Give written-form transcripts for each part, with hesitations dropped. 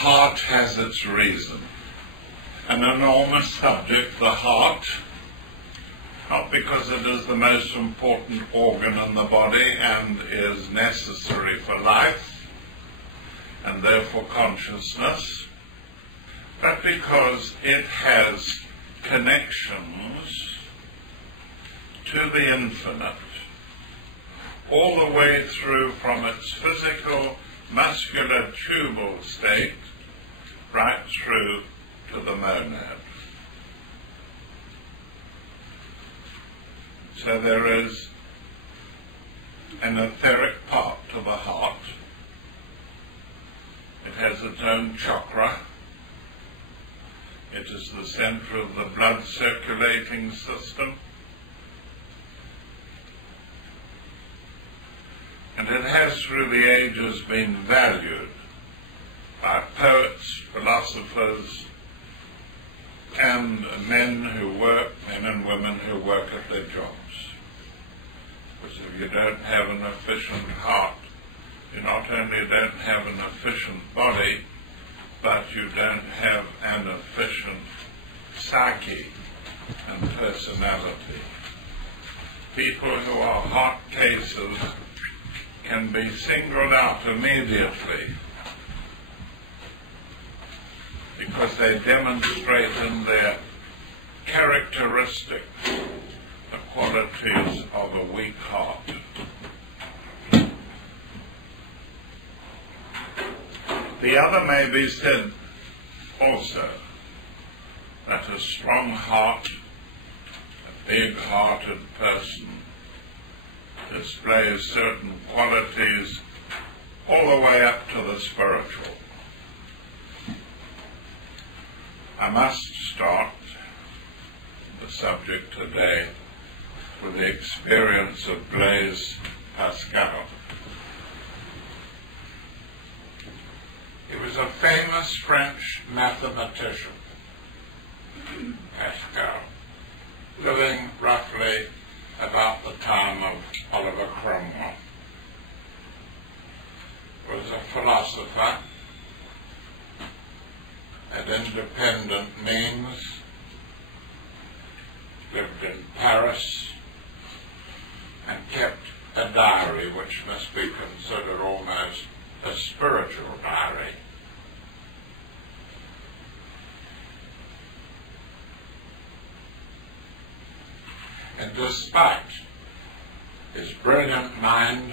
heart has its reason. An enormous subject, the heart, not because it is the most important organ in the body and is necessary for life and therefore consciousness, but because it has connections to the infinite, all the way through from its physical, muscular tubule state right through to the monad. So there is an etheric part to the heart. It has its own chakra. It is the center of the blood circulating system. And it has through the ages been valued by poets, philosophers, and men and women who work at their jobs. Because if you don't have an efficient heart, you not only don't have an efficient body, but you don't have an efficient psyche and personality. People who are hot cases can be singled out immediately because they demonstrate in their characteristics the qualities of a weak heart. The other may be said also, that a strong heart, a big-hearted person, displays certain qualities all the way up to the spiritual. I must start the subject today with the experience of Blaise Pascal. He was a famous French mathematician, Pascal, living roughly about the time of Oliver Cromwell. Was a philosopher, had independent means, lived in Paris, and kept a diary which must be considered almost a spiritual diary. And despite his brilliant mind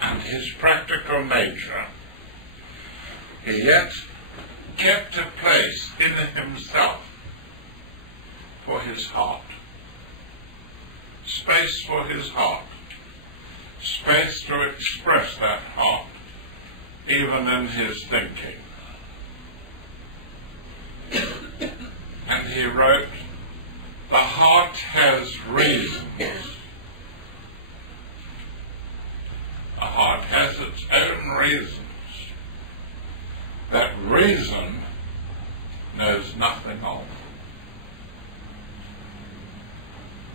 and his practical nature, he yet kept a place in himself for his heart, space for his heart, space to express that heart, even in his thinking. And he wrote, "The heart has reasons. The heart has its own reasons that reason knows nothing of."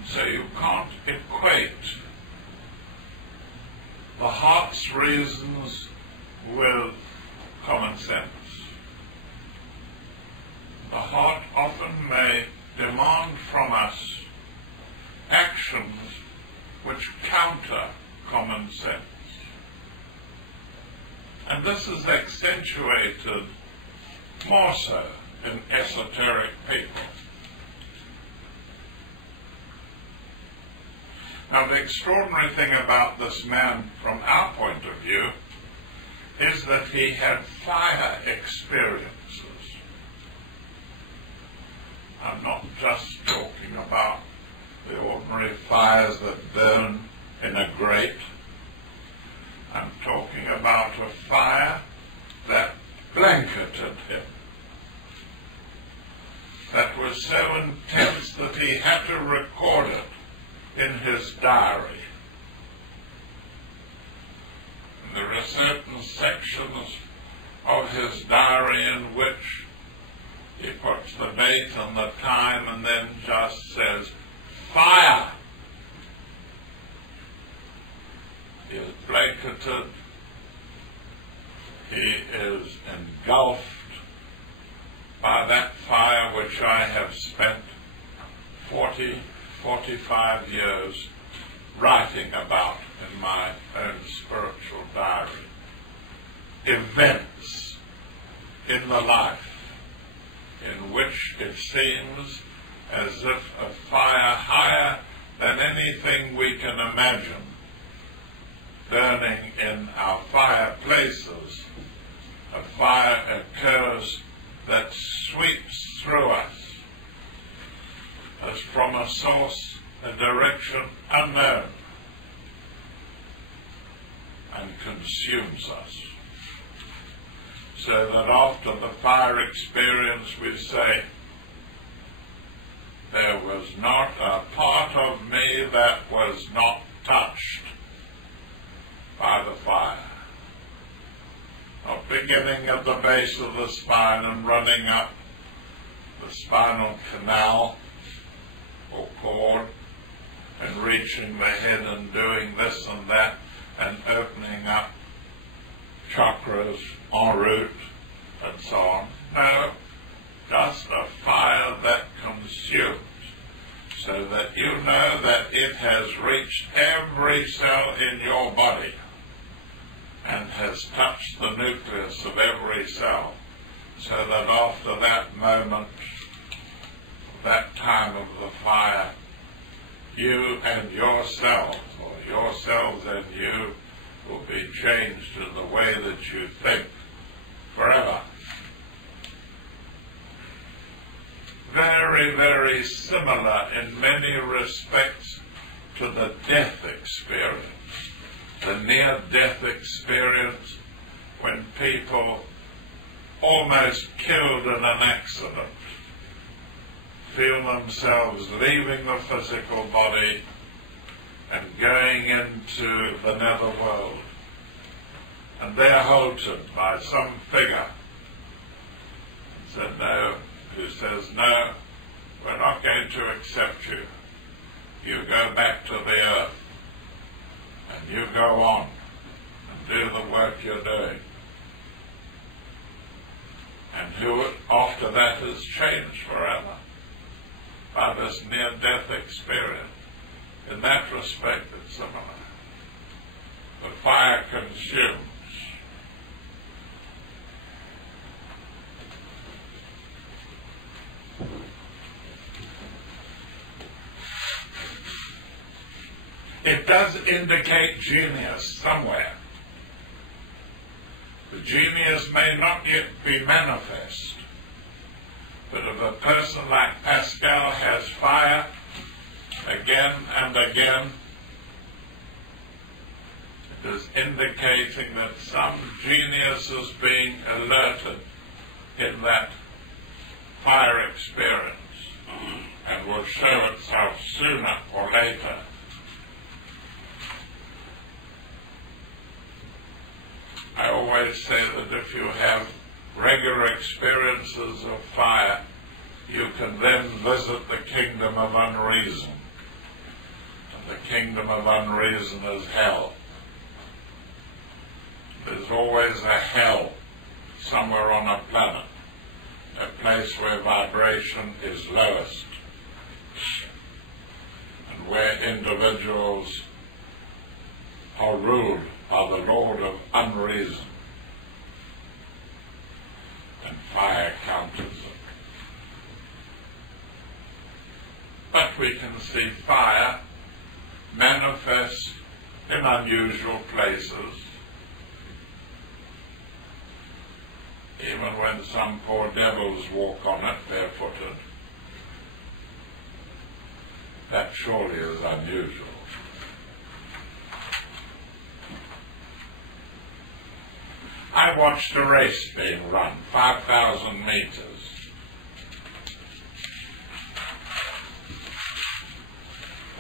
So you can't equate the heart's reasons with common sense. The heart often may demand from us actions which counter common sense. And this is accentuated more so in esoteric people. Now, the extraordinary thing about this man from our point of view is that he had fire experiences. I'm not just talking about the ordinary fires that burn in a grate. I'm talking about a fire that blanketed him, that was so intense that he had to record it in his diary. And there are certain sections of his diary in which he puts the date and the time and then just says, "Fire!" He is blanketed. He is engulfed by that fire which I have spent 45 years writing about in my own spiritual diary. Events in the life in which it seems as if a fire higher than anything we can imagine burning in our fireplaces, a fire occurs that sweeps through us as from a source, a direction unknown, and consumes us. So that after the fire experience we say, there was not a part of me that was not touched by the fire. Not beginning at the base of the spine and running up the spinal canal or cord and reaching the head and doing this and that and opening up chakras en route and so on. No, just a fire that consumes, so that you know that it has reached every cell in your body and has touched the nucleus of every cell, so that after that moment, that time of the fire, you and your cells, or your cells and you, will be changed in the way that you think forever. Very, very similar in many respects to the death experience, the near-death experience when people almost killed in an accident feel themselves leaving the physical body and going into the netherworld, and they're halted by some figure who says, no, we're not going to accept you. You go back to the earth and you go on and do the work you're doing. And who after that is changed forever by this near-death experience. In that respect, it's similar. The fire consumes. It does indicate genius somewhere. The genius may not yet be manifest, but if a person like Pascal has fire again and again, it is indicating that some genius is being alerted in that fire experience and will show itself sooner or later. I always say that if you have regular experiences of fire, you can then visit the kingdom of unreason. And the kingdom of unreason is hell. There's always a hell somewhere on a planet, a place where vibration is lowest, and where individuals are ruled by the Lord of unreason, and fire counters it. But we can see fire manifest in unusual places, even when some poor devils walk on it barefooted. That surely is unusual. I watched a race being run, 5,000 meters.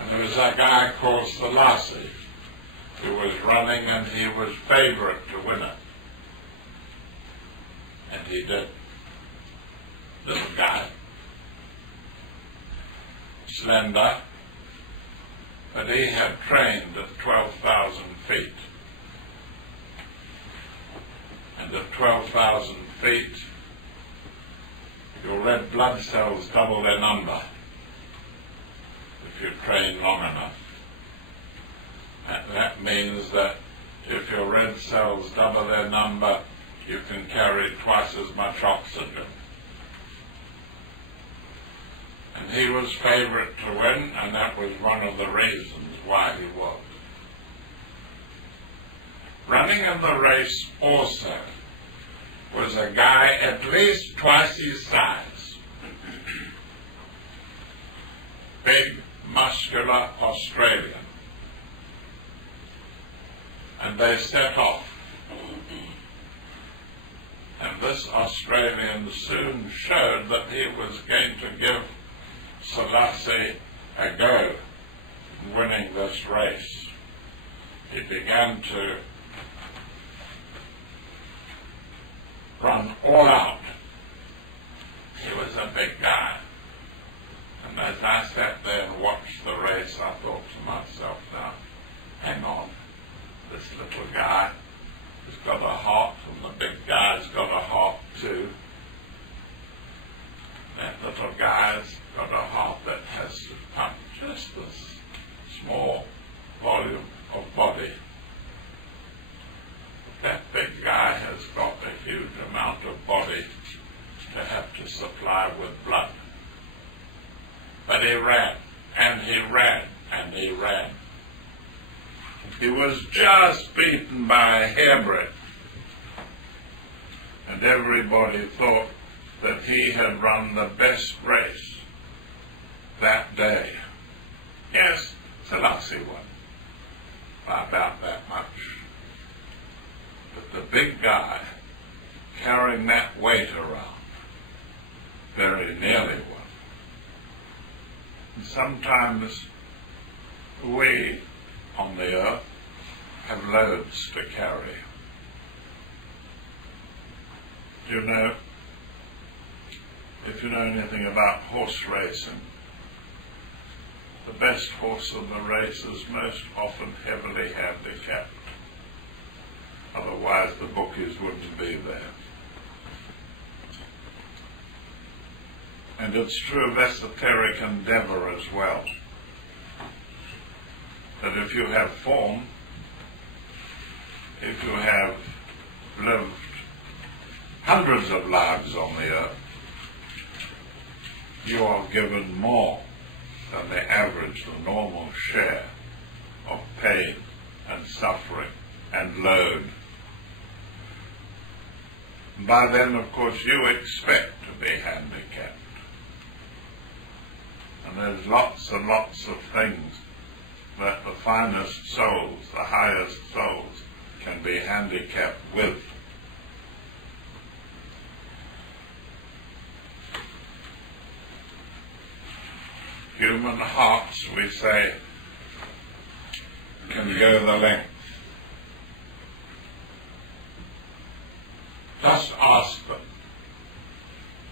And there was a guy called Selassie who was running, and he was favorite to win it. And he did. Little guy. Slender. But he had trained at 12,000 feet. And at 12,000 feet, your red blood cells double their number if you train long enough. And that means that if your red cells double their number, you can carry twice as much oxygen. And he was favourite to win, and that was one of the reasons why he was. Running in the race also was a guy at least twice his size. Big, muscular Australian. And they set off. And this Australian soon showed that he was going to give Selassie a go in winning this race. He began to run all out. He was a big guy. And as I sat there and watched the race, I thought to myself, now, hang on, this little guy has got a heart, and the big guy's got a heart too. That little guy's got a heart that has to pump just this small volume of body. That big guy has got a huge amount of body to have to supply with blood. But he ran, and he ran, and he ran. He was just beaten by a hairbreadth. And everybody thought that he had run the best race that day. Yes, Selassie won by about that much. But the big guy carrying that weight around very nearly won. And sometimes we on the earth have loads to carry. Do you know, if you know anything about horse racing, the best horse in the race is most often heavily handicapped. Otherwise the bookies wouldn't be there. And it's true of esoteric endeavour as well, that if you have form, if you have lived hundreds of lives on the earth, you are given more than the average, the normal share of pain and suffering and load. By then, of course, you expect to be handicapped. And there's lots and lots of things that the finest souls, the highest souls, can be handicapped with. Human hearts, we say, can go the length. Just ask them.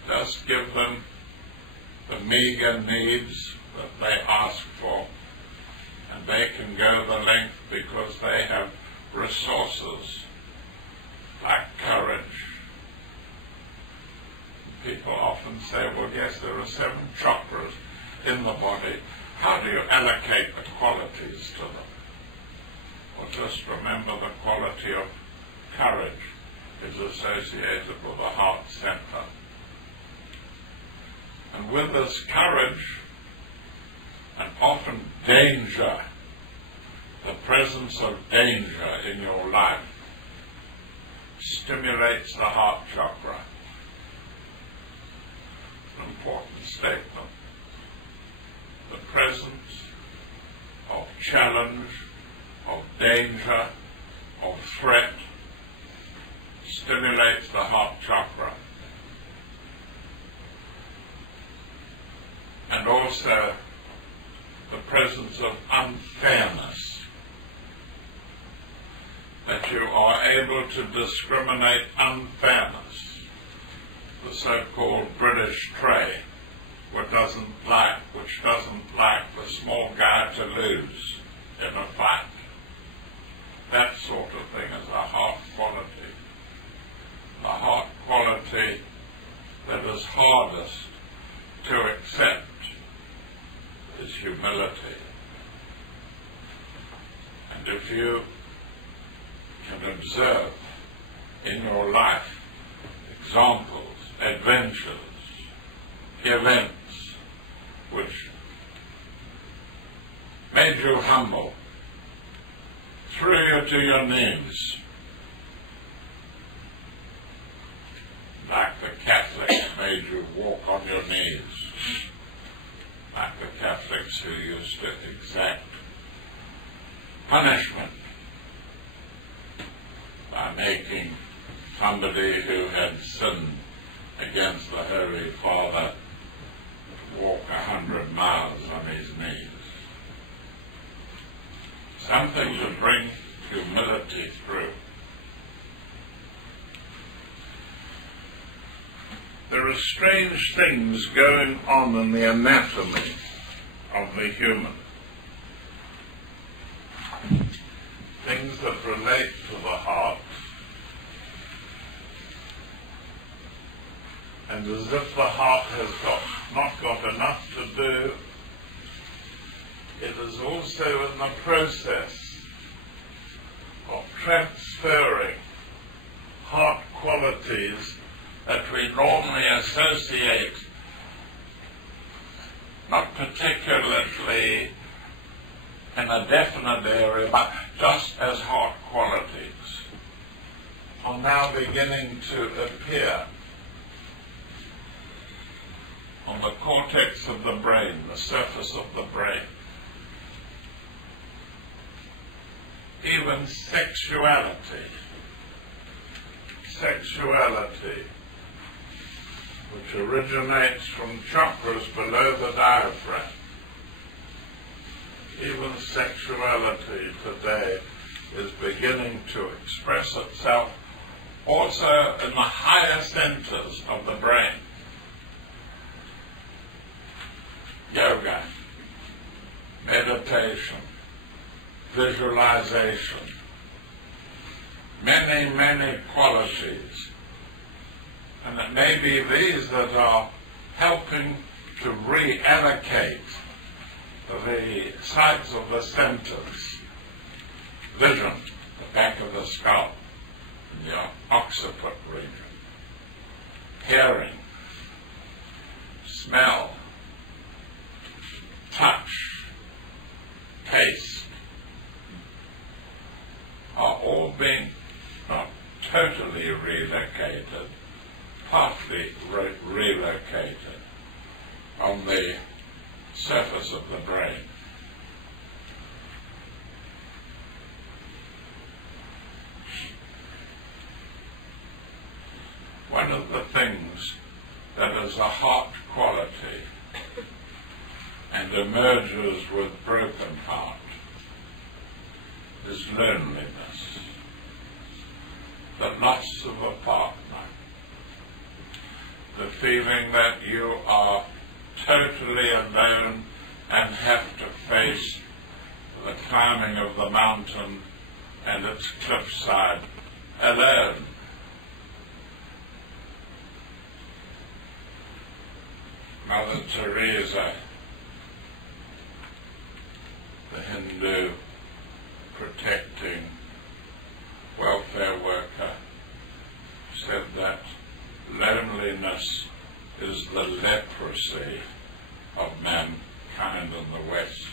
Just give them the meager needs that they ask for, and they can go the length because they have resources like courage. People often say, well, yes, there are 7 chakras in the body. How do you allocate the qualities to them? Well, just remember the quality of courage is associated with the heart center. And with this courage, and often danger, the presence of danger in your life stimulates the heart chakra. An important statement. The presence of challenge, of danger, of threat stimulates the heart chakra. And also the presence of unfairness, that you are able to discriminate unfairness, the so-called British trait, which doesn't like the small guy to lose in a fight. That sort of thing is a heart quality. The can observe in your life examples, adventures, events which made you humble, threw you to your knees, like the Catholics made you walk on your knees, like the Catholics who used to exact punishment by making somebody who had sinned against the Holy Father walk 100 miles on his knees. Something to bring humility through. There are strange things going on in the anatomy of the human. Things that relate to the heart. And as if the heart has not got enough to do, it is also in the process of transferring heart qualities that we normally associate, not particularly in a definite area, but just as heart qualities, are now beginning to appear on the cortex of the brain, the surface of the brain. Even sexuality, which originates from chakras below the diaphragm. Even sexuality today is beginning to express itself also in the higher centers of the brain. Yoga, meditation, visualization, many qualities. And it may be these that are helping to reallocate the sites of the centers. Vision, the back of the skull, in the occiput region. Hearing, smell, touch, taste, are all being not totally relocated, partly relocated on the surface of the brain. One of the things that is a heart quality and emerges with broken heart is loneliness, the loss of a partner, the feeling that you are totally alone and have to face the climbing of the mountain and its cliffside alone. Mother Teresa, the Hindu protecting welfare worker, said that loneliness is the leprosy of mankind in the West.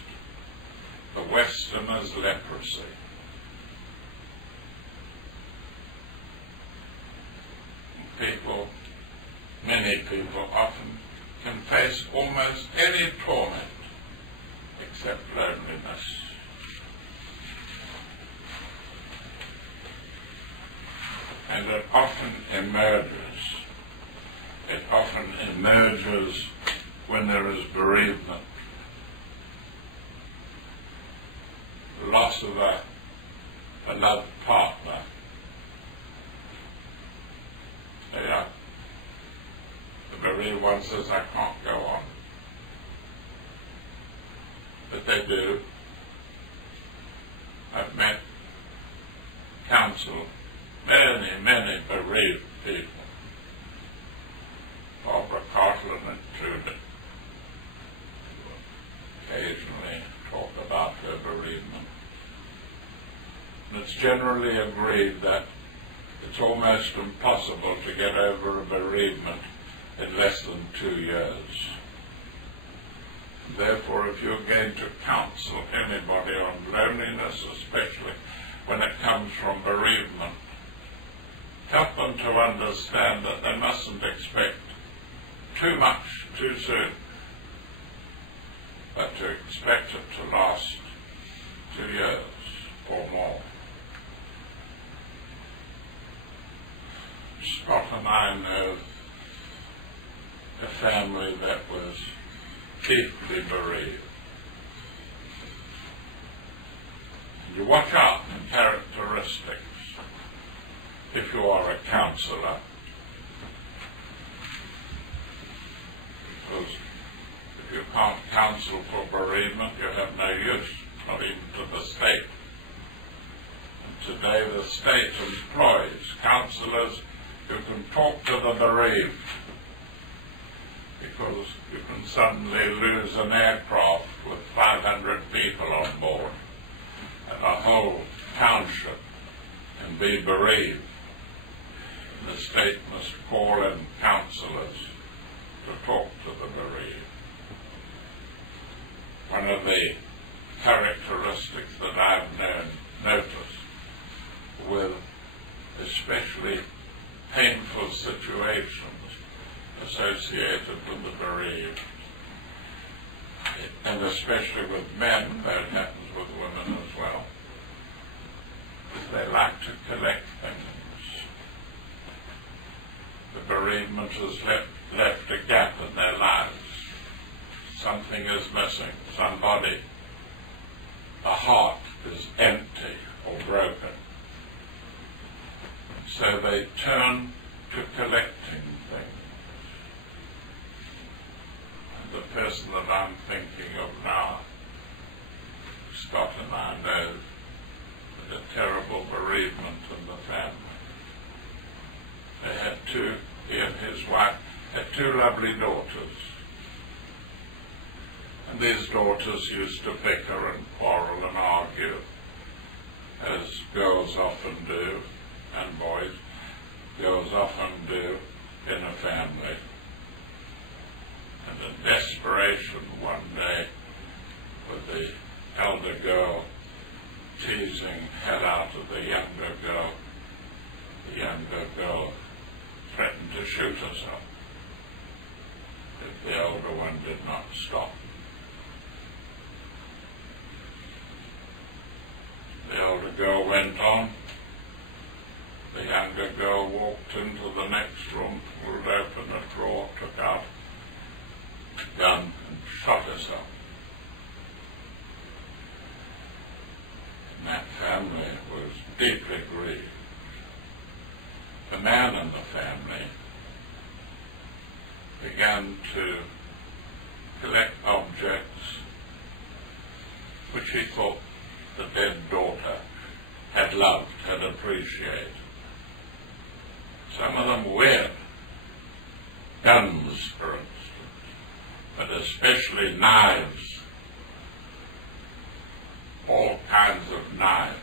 The Westerner's leprosy. People, many people often can face almost any torment except loneliness. And it often emerges. It often emerges when there is bereavement. Loss of a loved partner. The bereaved one says, I can't go on. But they do. I've met, counseled many bereaved people. Barbara Cartland included, who occasionally talk about her bereavement. And it's generally agreed that it's almost impossible to get over a bereavement in less than 2 years. Therefore, if you're going to counsel anybody on loneliness, especially when it comes from bereavement, help them to understand that they mustn't expect too much too soon, but to expect it to last 2 years or more. Scott and I know a family that was deeply bereaved. You watch out for characteristics if you are a counsellor, because if you can't counsel for bereavement, you have no use, not even to the state. And today the state employs counsellors who can talk to the bereaved, because you can suddenly lose an aircraft with 500 people on board, and a whole township can be bereaved. And the state must call in counsellors to talk to the bereaved. One of the characteristics that I've noticed with especially painful situations associated with the bereaved, and especially with men, though it happens with women as well, is they like to collect things. The bereavement has left a gap in their lives. Something is missing. Somebody, a heart is empty or broken. So they turn to collecting things. And the person that I'm thinking of now, Scott and I know, with a terrible bereavement in the family. They had he and his wife had 2 lovely daughters. And these daughters used to bicker and quarrel and argue, as girls often do, and girls often do in a family. And in desperation one day, with the elder girl teasing hell out of the younger girl threatened to shoot herself if the elder one did not stop. The elder girl went on. The younger girl walked into the next room, pulled open a drawer, took out a gun and shot herself. And that family was deeply grieved. The man in the family began to collect objects which he thought the dead daughter had loved, had appreciated. Some of them weird, guns, for instance, but especially knives, all kinds of knives,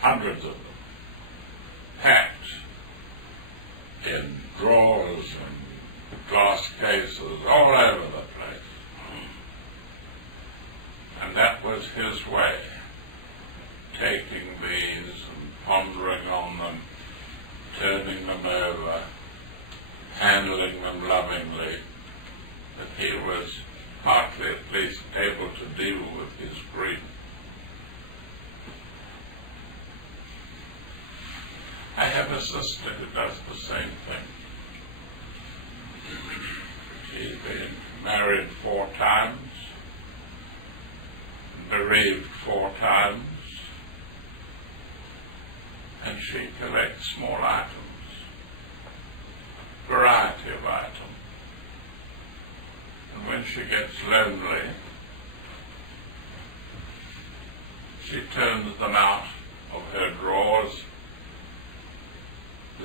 hundreds of them, packed in drawers and glass cases all over the place. And that was his way, taking these and pondering on them, turning them over, handling them lovingly, that he was partly at least able to deal with his grief. I have a sister who does the same thing. She's been married 4 times, bereaved 4 times, and she collects small items, variety of items. And when she gets lonely, she turns them out of her drawers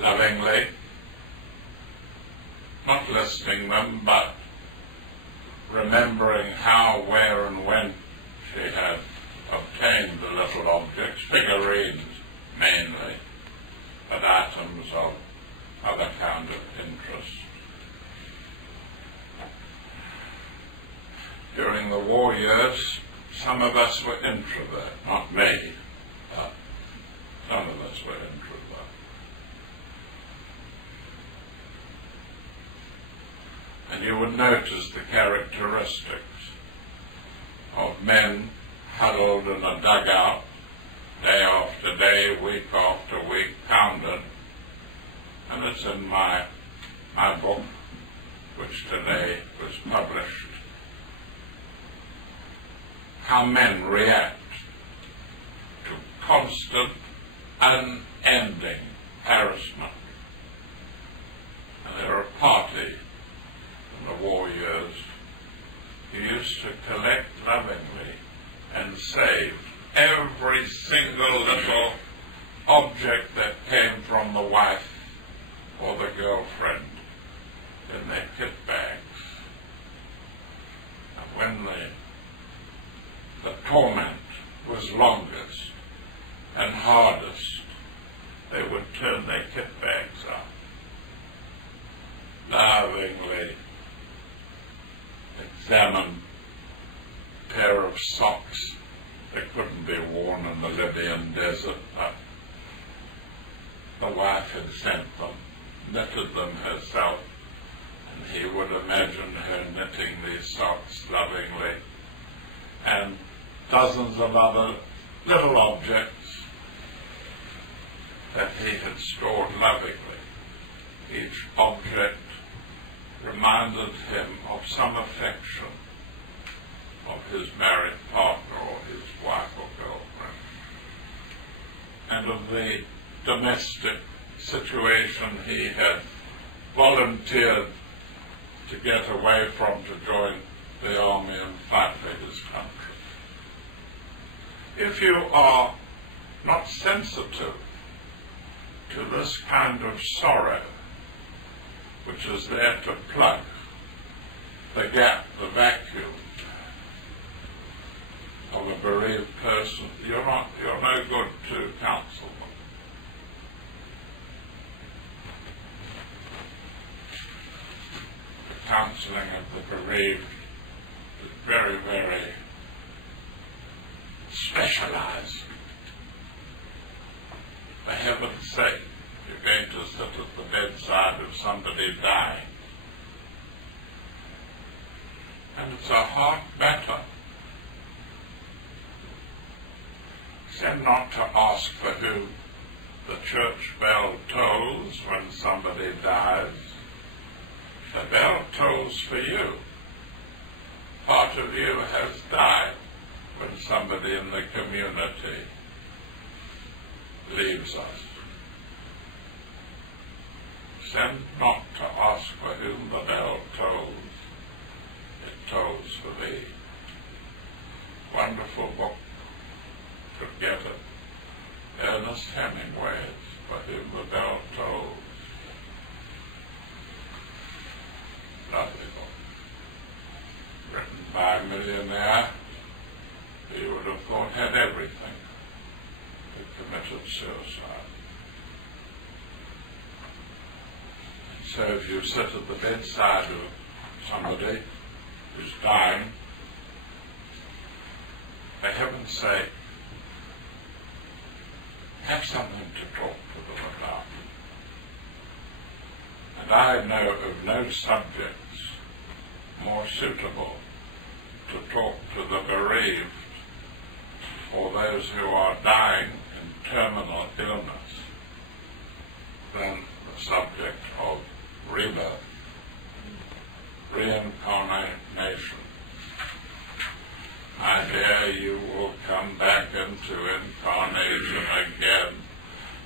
lovingly, not listing them, but remembering how, where, and when she had obtained the little objects, figurines, introvert, not me, but some of us were introverts. And you would notice the characteristics of men huddled in a dugout, day after day, week after week, pounded. And it's in my book, which today was published, how men react to constant, unending harassment. And there were a party in the war years who used to collect lovingly and save every single little object that came from the wife or the girlfriend in their kit bags. And when the torment was longest and hardest, they would turn their kit bags up, lovingly examine a pair of socks that couldn't be worn in the Libyan desert, but the wife had sent them, knitted them herself, and he would imagine her knitting these socks lovingly, and dozens of other little objects that he had stored lovingly. Each object reminded him of some affection of his married partner or his wife or girlfriend, and of the domestic situation he had volunteered to get away from to join the army and fight for his country. If you are not sensitive to this kind of sorrow, which is there to plug the gap, the vacuum of a bereaved person, you're no good to counsel them. The counseling of the bereaved is very, very specialized. For heaven's sake, you're going to sit at the bedside of somebody dying, and it's a hard matter. Tend not to ask for whom the church bell tolls when somebody dies. The bell tolls for you. Part of you has died when somebody in the community leaves us. Tend not to ask for whom the bell tolls. It tolls for thee. Wonderful book. Forget it. Ernest Hemingway's For Whom the Bell Tolls. Lovely book. Written by a millionaire who you would have thought had everything, who committed suicide. So if you sit at the bedside of somebody who's dying, for heaven's sake, have something to talk to them about. And I know of no subjects more suitable to talk to the bereaved or those who are dying in terminal illness than the subject of rebirth, reincarnation. My dear, you will come back into incarnation again,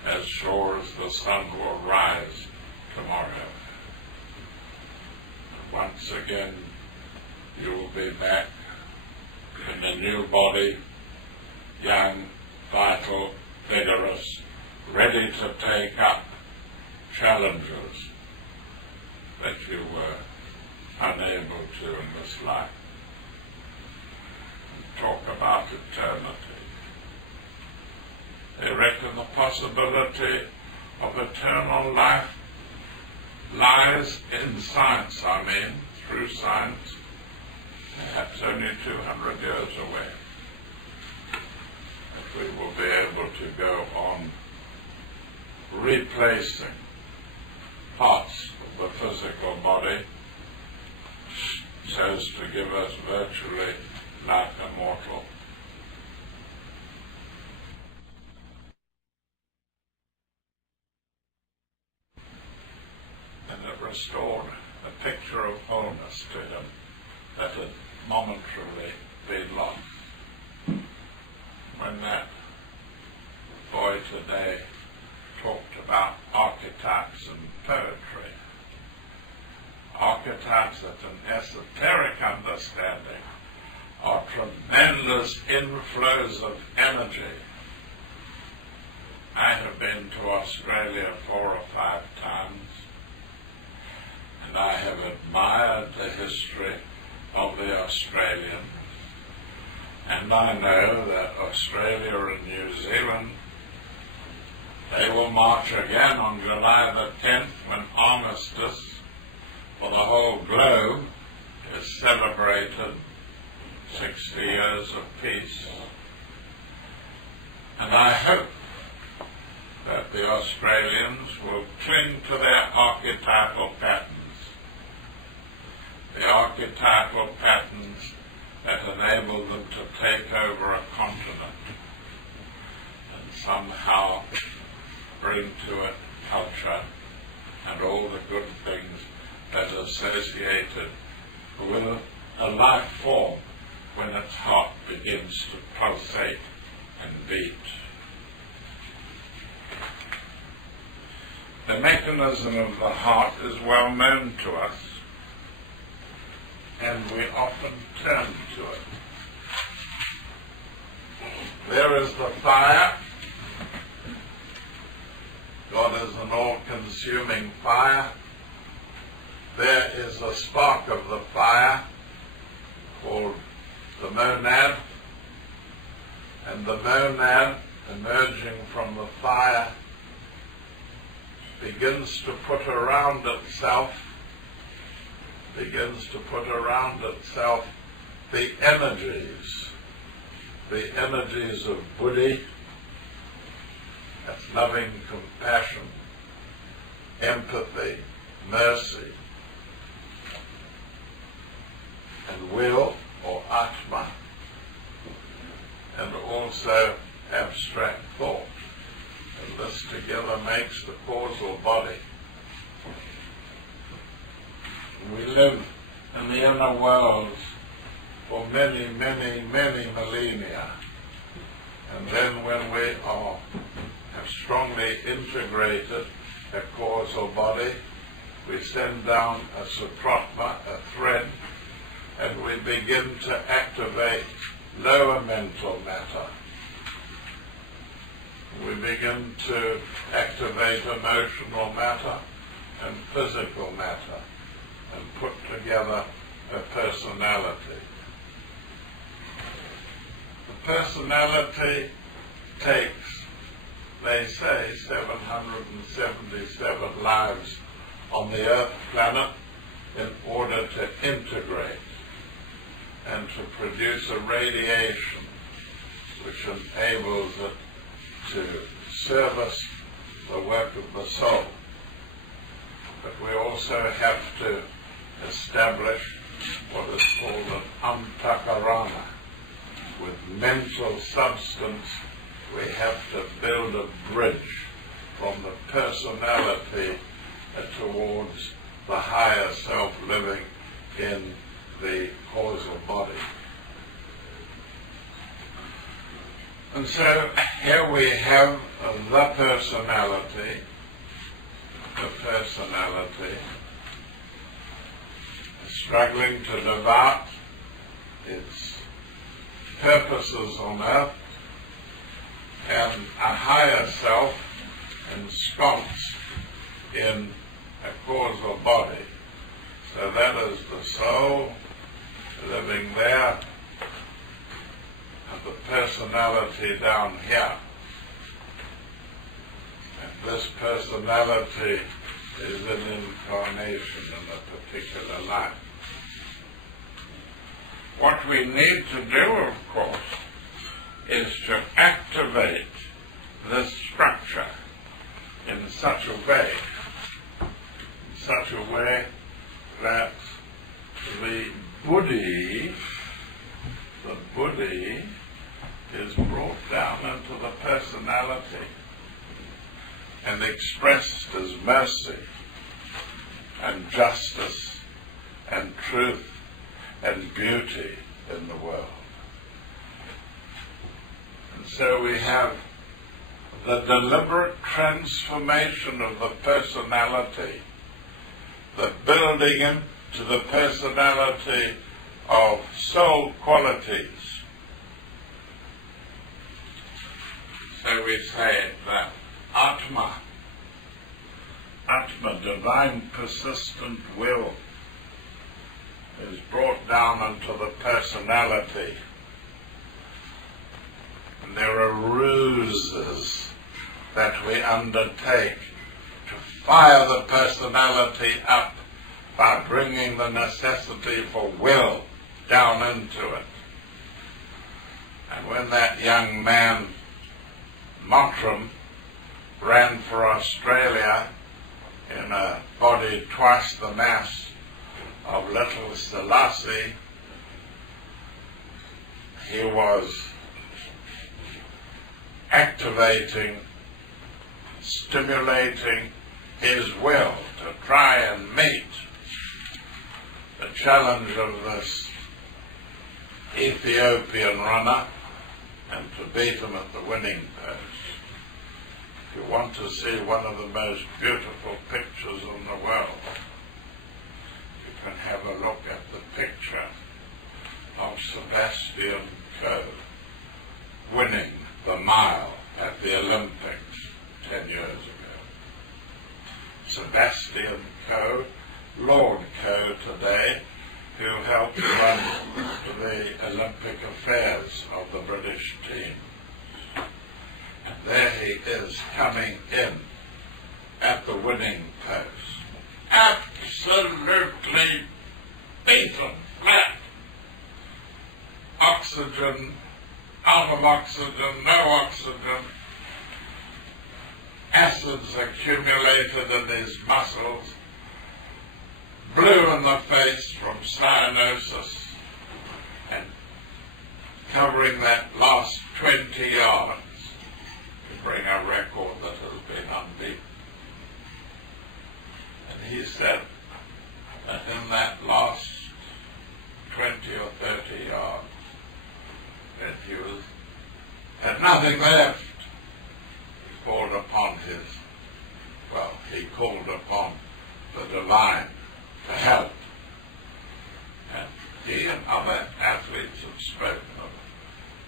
as sure as the sun will rise tomorrow. And once again, you will be back in a new body, young, vital, vigorous, ready to take up challenges that you were unable to in this life. Talk about eternity. They reckon the possibility of eternal life lies in science, through science, perhaps only 200 years away. we will be able to go on replacing parts of the physical body so as to give us virtually like a mortal. And it restored a picture of wholeness to him that had momentarily been lost. When that boy today talked about archetypes and poetry, archetypes that an esoteric understanding are tremendous inflows of energy. I have been to Australia 4 or 5 times, and I have admired the history of the Australians, and I know that Australia and New Zealand, they will march again on July the 10th when armistice for the whole globe is celebrated, 60 years of peace. And I hope that the Australians will cling to their archetypal patterns, the archetypal patterns that enable them to take over a continent and somehow bring to it culture and all the good things that are associated with a life form when its heart begins to pulsate and beat. The mechanism of the heart is well known to us, and we often turn to it. There is the fire. God is an all-consuming fire. There is a spark of the fire called the monad, and the monad emerging from the fire begins to put around itself the energies of Buddhi, that's loving compassion, empathy, mercy, and will, or atma, and also abstract thought. And this together makes the causal body. We live in the inner worlds for many, many, many millennia. And then when we have strongly integrated a causal body, we send down a sutratma, a thread, and we begin to activate lower mental matter. We begin to activate emotional matter and physical matter and put together a personality. The personality takes, they say, 777 lives on the Earth planet in order to integrate and to produce a radiation which enables it to service the work of the soul. But we also have to establish what is called an antakarana. With mental substance, we have to build a bridge from the personality towards the higher self living in the causal body. And so here we have the personality struggling to live out its purposes on earth, and a higher self ensconced in a causal body. So that is the soul living there, and the personality down here. And this personality is an incarnation in a particular life. What we need to do, of course, is to activate this structure in such a way that the buddhi is brought down into the personality and expressed as mercy and justice and truth and beauty in the world. And so we have the deliberate transformation of the personality, the building into the personality of soul qualities. So we say that Atma, divine persistent will, is brought down into the personality. And there are ruses that we undertake to fire the personality up by bringing the necessity for will down into it. And when that young man, Mottram, ran for Australia in a body twice the mass of little Selassie, he was activating, stimulating his will to try and meet the challenge of this Ethiopian runner and to beat him at the winning post. If you want to see one of the most beautiful pictures in the world, you can have a look at the picture of Sebastian Coe winning the mile at the Olympics 10 years ago. Sebastian Coe, Lord Coe today, who helped run the Olympic affairs of the British team. And there he is coming in at the winning post. Absolutely beaten flat. Oxygen, out of oxygen, no oxygen. Acids accumulated in his muscles. Blue in the face from cyanosis. And covering that last 20 yards to bring a record that has been unbeaten. And he said that in that last 20 or 30 yards, that he had nothing left. He called upon the divine to help. And he and other athletes have spoken of,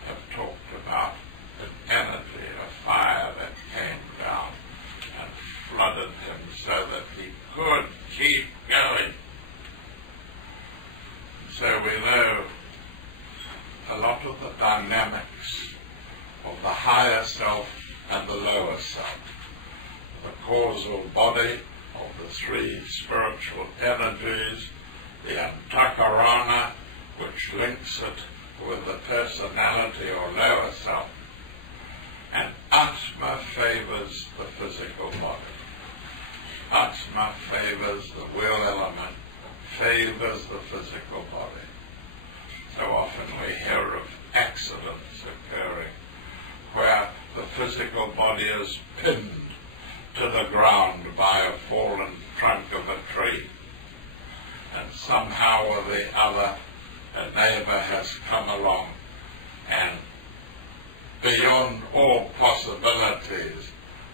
have talked about an energy, a fire that came down and flooded him so that he could keep going. So we know a lot of the dynamics of the higher self and the lower self, the causal body of the three spiritual energies, the antakarana, which links it with the personality or lower self, and Atma favors the physical body. Atma favors the will element, favors the physical body. So often we hear of accidents occurring where the physical body is pinned to the ground by a fallen trunk of a tree. And somehow or the other, a neighbor has come along and beyond all possibilities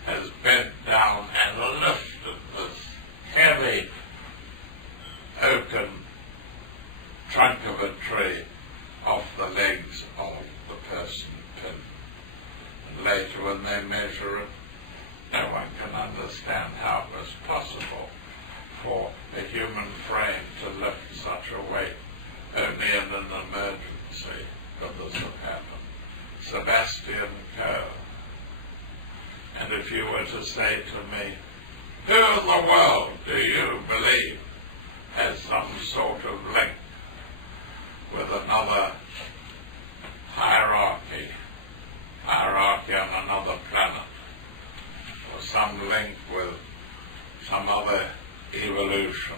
has bent down and lifted this heavy oaken trunk of a tree off the legs of the person pinned. And later when they measure it, no one can understand how it was possible for a human frame to lift such a weight. Only in an emergency could this have happened. Sebastian Coe. And if you were to say to me, who in the world do you believe has some sort of link with another hierarchy hierarchy on another planet, or some link with some other evolution,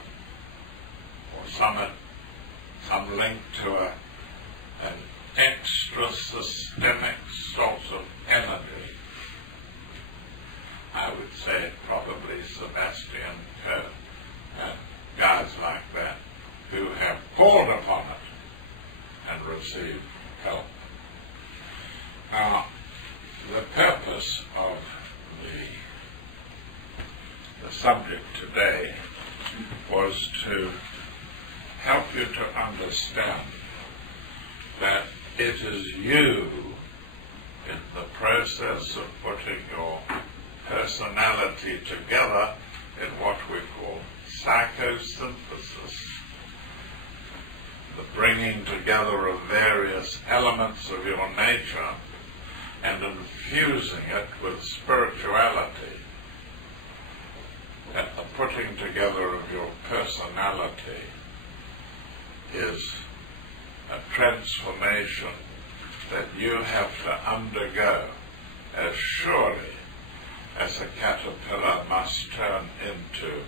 or some link to an extra-systemic source of energy. I would say probably Sebastian Coe and guys like that who have called upon it and received help. Now, the purpose of the subject today was to help you to understand that it is you in the process of putting your personality together in what we call psychosynthesis, the bringing together of various elements of your nature and infusing it with spirituality, that the putting together of your personality is a transformation that you have to undergo as surely as a caterpillar must turn into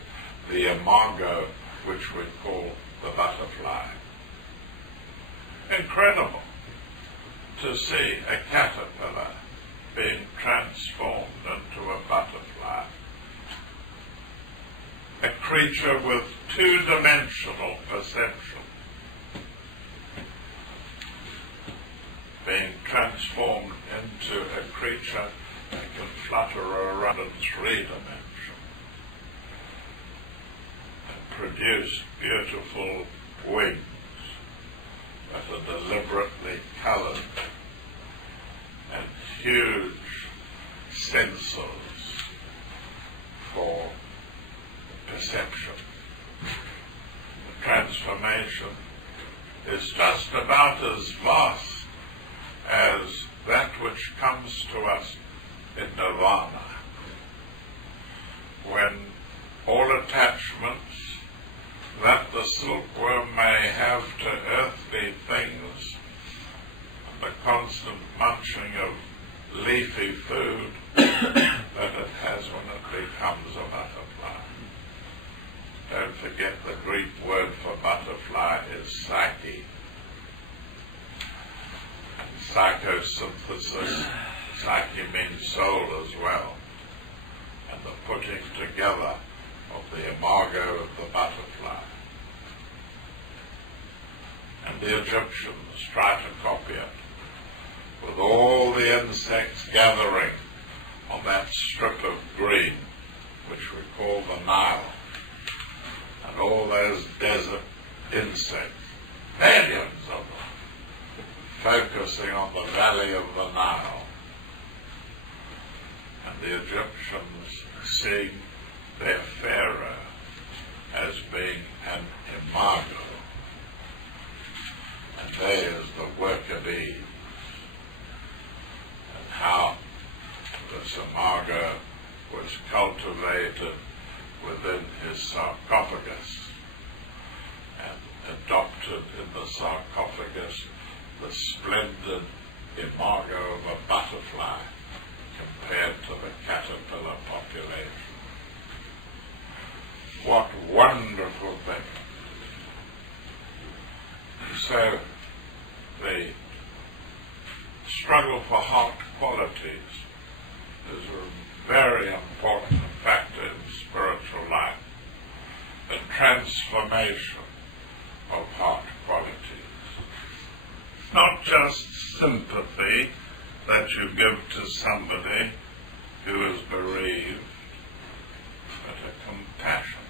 the imago which we call the butterfly. Incredible to see a caterpillar being transformed into a butterfly. A creature with two-dimensional perception being transformed into a creature that can flutter around in 3 dimensions and produce beautiful wings that are deliberately colored and huge sensors for perception. The transformation is just about as vast as that which comes to us in nirvana, when all attachments that the silkworm may have to earthly things, and the constant munching of leafy food that it has when it becomes a butterfly. Don't forget the Greek word for butterfly is psyche. And psychosynthesis, psyche means soul as well, and the putting together of the imago of the butterfly. And the Egyptians try to copy it, with all the insects gathering on that strip of green, which we call the Nile, and all those desert insects, millions of them, focusing on the valley of the Nile. And the Egyptians seeing their pharaoh as being an imago, and they as the work of Eve, and how this imago was cultivated within his sarcophagus and adopted in the sarcophagus the splendid imago of a butterfly compared to the caterpillar population. What wonderful thing. So the struggle for heart qualities is a very important factor in spiritual life. The transformation of heart qualities. Not just sympathy that you give to somebody who is bereaved, but a compassion.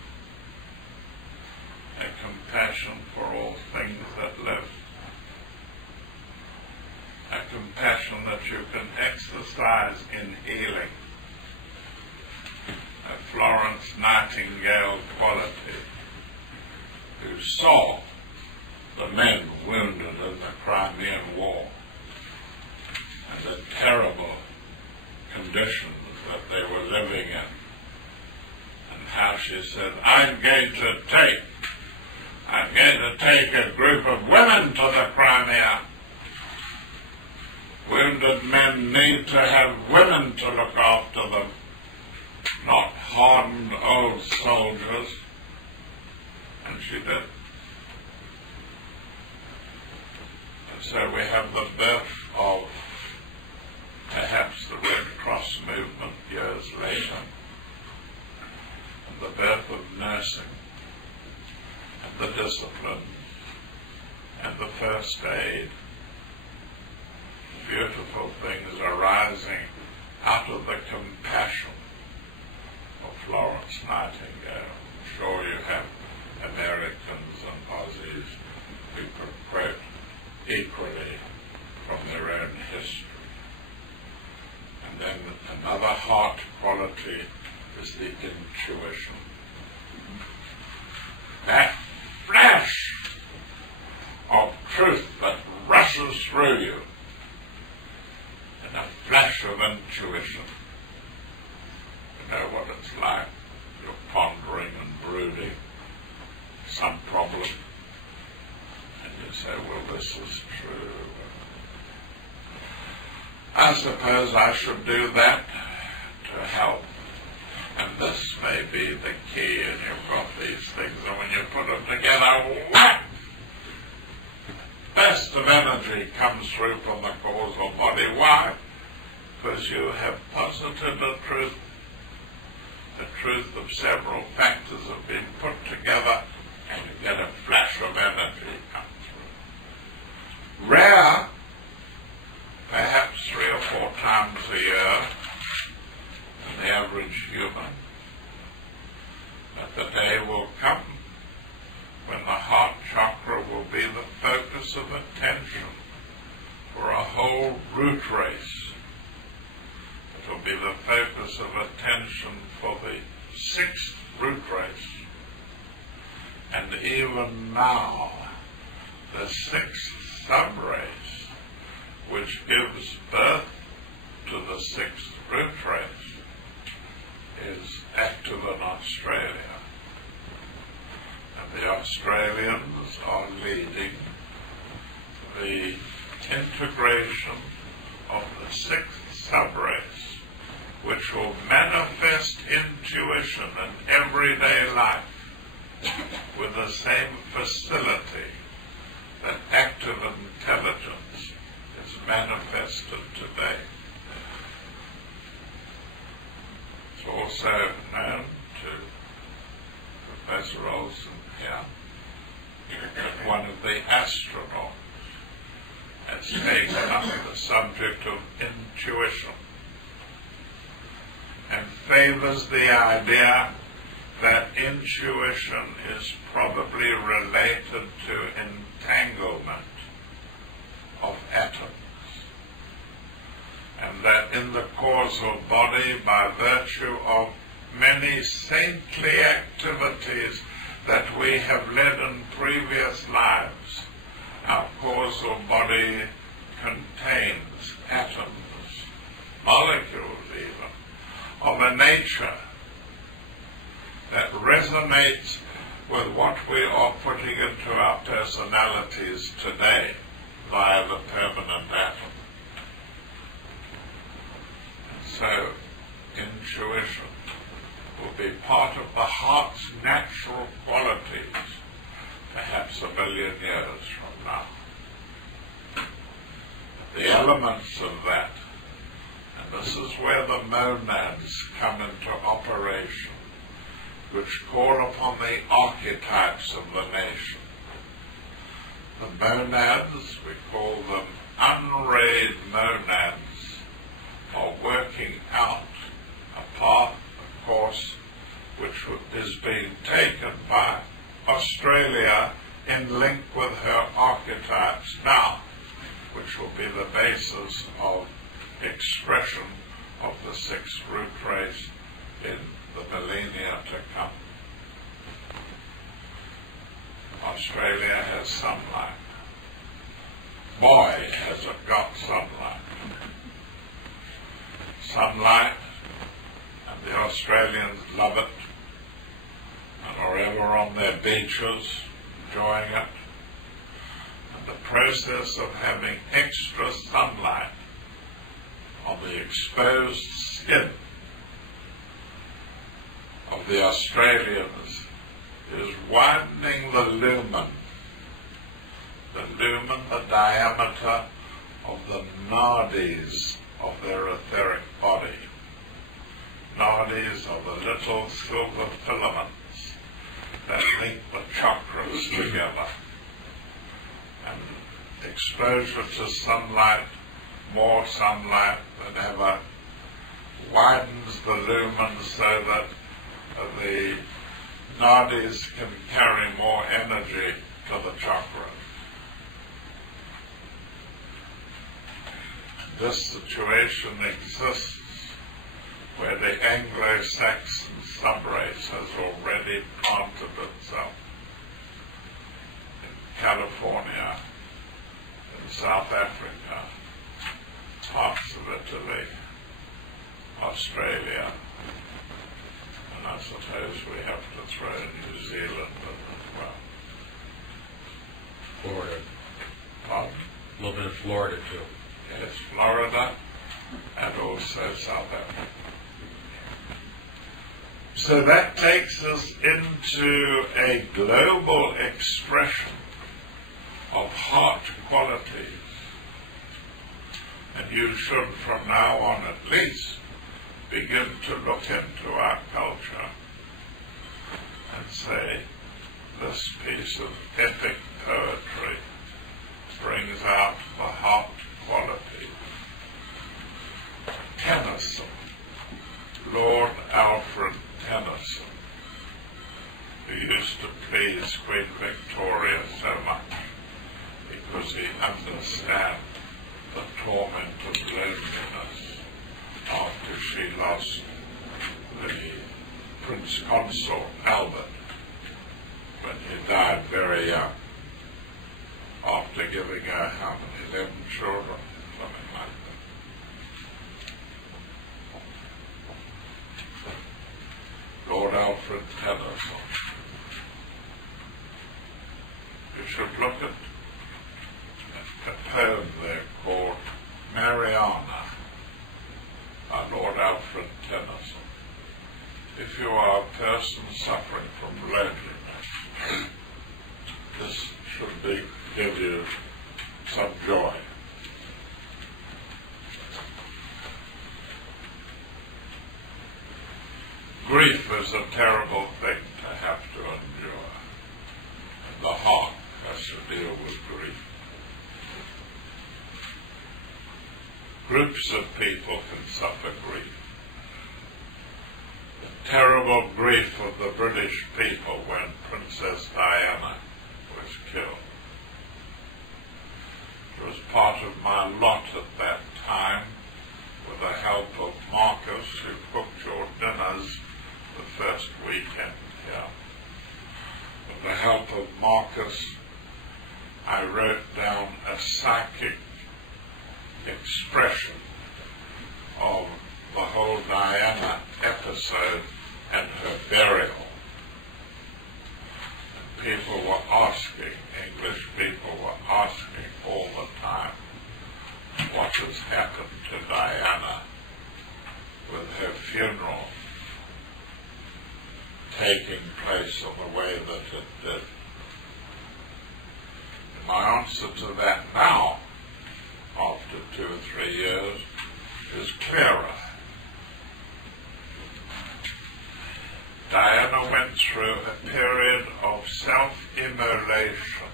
A compassion for all things that live. A compassion that you can exercise in healing. A Florence Nightingale quality, who saw the men wounded in the Crimean War and the terrible conditions that they were living in, and how she said, I'm going to take a group of women to the Crimea Wounded men need to have women to look after them, not hardened old soldiers. And she did. And so we have the birth of perhaps the Red Cross movement years later, and the birth of nursing, and the discipline, and the first aid. Beautiful things arising out of the compassion of Florence Nightingale. I'm sure you have Americans and Aussies who could quote equally from their own history. And then another heart quality is the intuition. That flash of truth that rushes through you, and a flash of intuition. You know what it's like. You're pondering and brooding some problem, and you say, well, this is true. I suppose I should do that to help. And this may be the key, and you've got these things, and when you put them together, whack! Burst of energy comes through from the causal body. Why? Because you have posited the truth. The truth of several factors have been put together, and you get a flash of energy come through. Rare, perhaps 3 or 4 times a year, in the average human, but the day will come when the heart chakra will be the focus of attention for a whole root race. It will be the focus of attention for the 6th root race. And even now, the 6th sub-race, which gives birth to the 6th root race, is active in Australia. And the Australians are leading the integration of the 6th sub-race, which will manifest intuition in everyday life with the same facility that active intelligence is manifested today. It's also known to Professor Olson here that one of the astronauts has taken up the subject of intuition and favors the idea that intuition is probably related to entanglement of atoms, and that in the causal body, by virtue of many saintly activities that we have led in previous lives, our causal body contains atoms, molecules even, of a nature that resonates with what we are putting into our personalities today via the permanent atom. And so, intuition will be part of the heart's natural qualities, perhaps 1 billion years from now. The elements of that, and this is where the monads come into operation, which call upon the archetypes of the nation. The monads, we call them unrayed monads, are working out a path, a course, which is being taken by Australia in link with her archetypes now, which will be the basis of expression of the 6th root race in the millennia to come. Australia has sunlight. Boy, has it got sunlight. Sunlight, and the Australians love it, and are ever on their beaches enjoying it. And the process of having extra sunlight on the exposed skin of the Australians is widening the lumen, the diameter of the nadis of their etheric body. Nadis are the little silver filaments that link the chakras together. And exposure to sunlight, more sunlight than ever, widens the lumen so that the nadis can carry more energy to the chakra. This situation exists where the Anglo-Saxon subrace has already planted itself in California, in South Africa, parts of Italy, Australia, and I suppose we have to throw New Zealand in as well. Florida. Pardon? A little bit of Florida too. Yes, Florida and also South Africa. So that takes us into a global expression of heart qualities. And you should from now on at least begin to look into our culture and say, this piece of epic poetry brings out the heart quality. Tennyson, Lord Alfred Tennyson, who used to please Queen Victoria so much because he understood the torment of loneliness after she lost the Prince Consort Albert when he died very young, after giving her how many, 11 children, something like that. Lord Alfred Tennyson. You should look at a poem there called Mariana by Lord Alfred Tennyson. If you are a person suffering from loneliness, this should give you some joy. Grief is a terrible thing to have to endure. And the heart has to deal with grief. Groups of people can suffer grief. The terrible grief of the British people when Princess Diana was killed. It was part of my lot at that time, with the help of Marcus, who cooked your dinners the first weekend here. With the help of Marcus, I wrote down a psychic expression of the whole Diana episode and her burial. And people were asking, English people were asking all the time, what has happened to Diana with her funeral taking place in the way that it did. And my answer to that now, after 2 or 3 years, is clearer. Diana went through a period of self-immolation.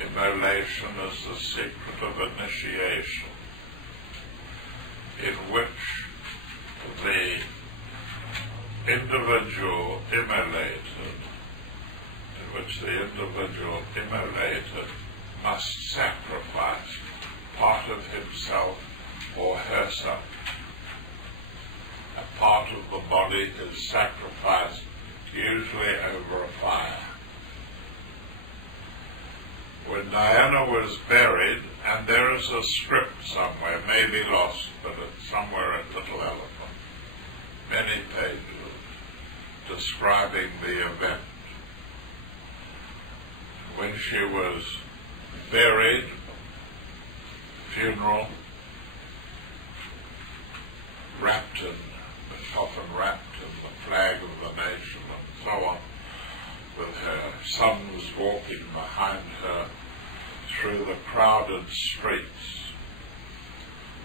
Immolation is the secret of initiation, in which the individual immolated must sacrifice part of himself or herself. A part of the body is sacrificed usually over a fire. When Diana was buried, and there is a script somewhere, maybe lost, but it's somewhere at Little Elephant, many pages describing the event. When she was buried, funeral, often wrapped in the flag of the nation and so on, with her sons walking behind her through the crowded streets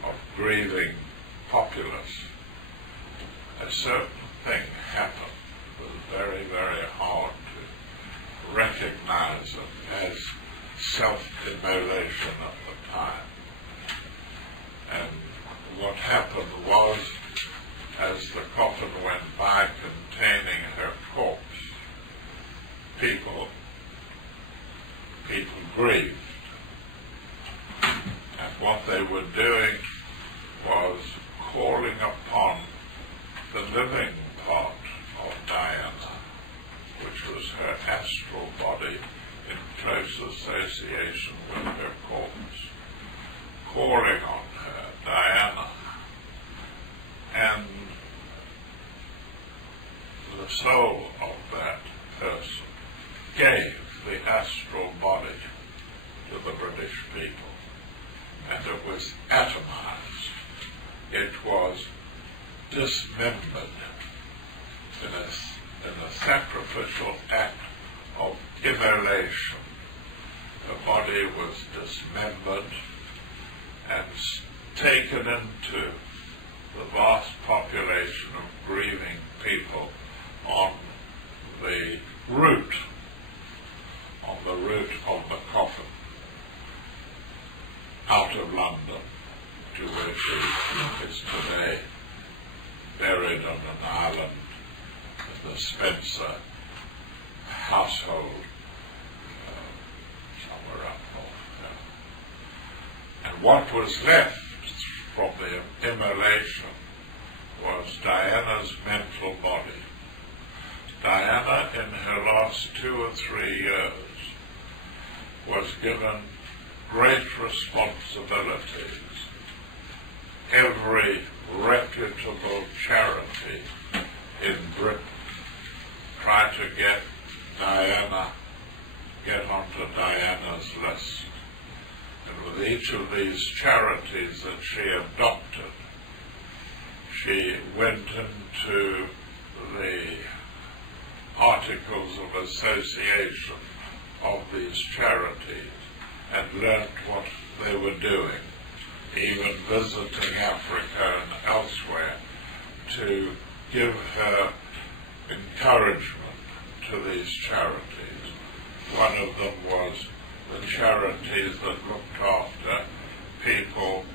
of grieving populace. A certain thing happened. It was very, very hard to recognize it as self-immolation at the time. And what happened was, as the coffin went by containing her corpse, people grieved. And what they were doing was calling upon the living part of Diana, which was her astral body in close association with her corpse, calling on her, Diana. And the soul of that person gave the astral body to the British people, and it was atomized. It was dismembered in a sacrificial act of immolation. The body was dismembered and taken into the vast population of grieving people on the route of the coffin out of London to where she is today, buried on an island in the Spencer household somewhere up north there. And what was left from the immolation was Diana's mental body. Diana, in her last 2 or 3 years, was given great responsibilities. Every reputable charity in Britain tried to get onto Diana's list. And with each of these charities that she adopted, she went into the articles of association of these charities and learnt what they were doing, even visiting Africa and elsewhere, to give her encouragement to these charities. One of them was the charities that looked after people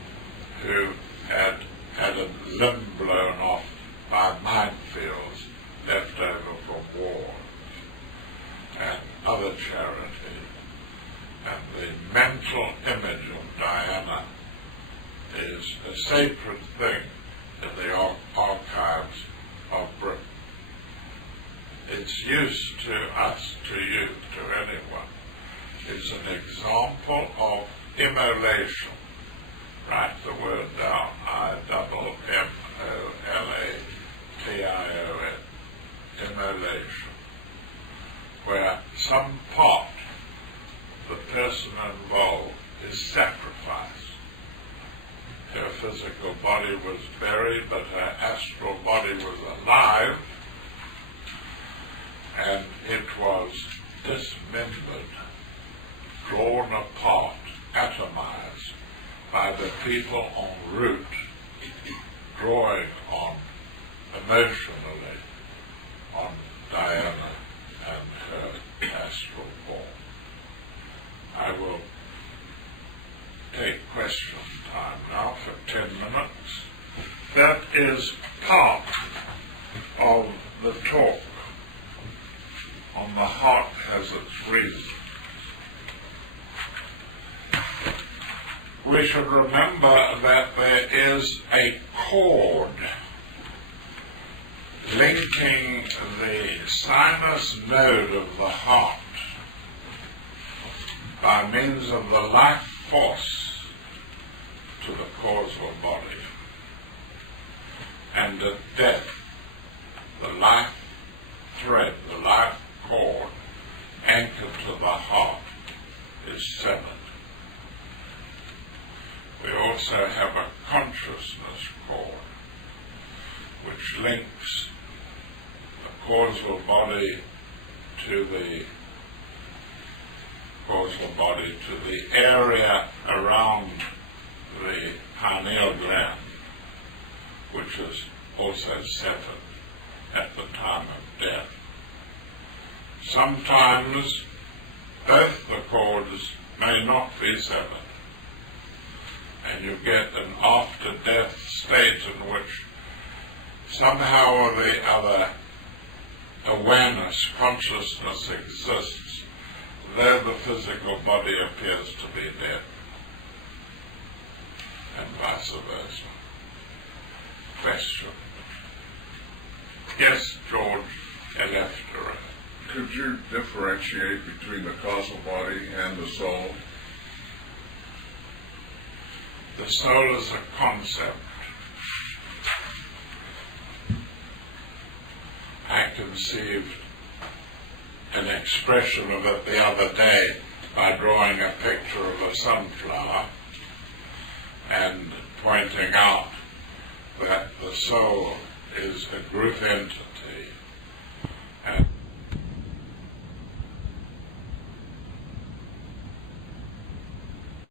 who had a limb blown off by minefields left over from war, and other charities. And the mental image of Diana is a sacred thing in the archives of Britain. Its use to us, to you, to anyone, is an example of immolation. Write the word down, I-double-M-O-L-A-T-I-O-N, immolation, where some part of the person involved is sacrificed. Her physical body was buried, but her astral body was alive, and it was dismembered, drawn apart, atomized by the people en route, drawing on emotionally on Diana and her astral form. I will take question time now for 10 minutes. That is part of the talk on The Heart Has Its Reason. We should remember that there is a cord linking the sinus node of the heart by means of the life force to the causal body. And at death, the life thread, the life cord anchored to the heart is severed. We also have a consciousness cord, which links the causal body to the area around the pineal gland, which is also severed at the time of death. Sometimes both the cords may not be severed, and you get an after-death state in which somehow or the other awareness, consciousness exists, though the physical body appears to be dead, and vice versa. Question. Yes, George, Electra. Could you differentiate between the causal body and the soul? The soul is a concept. I conceived an expression of it the other day by drawing a picture of a sunflower and pointing out that the soul is a group entity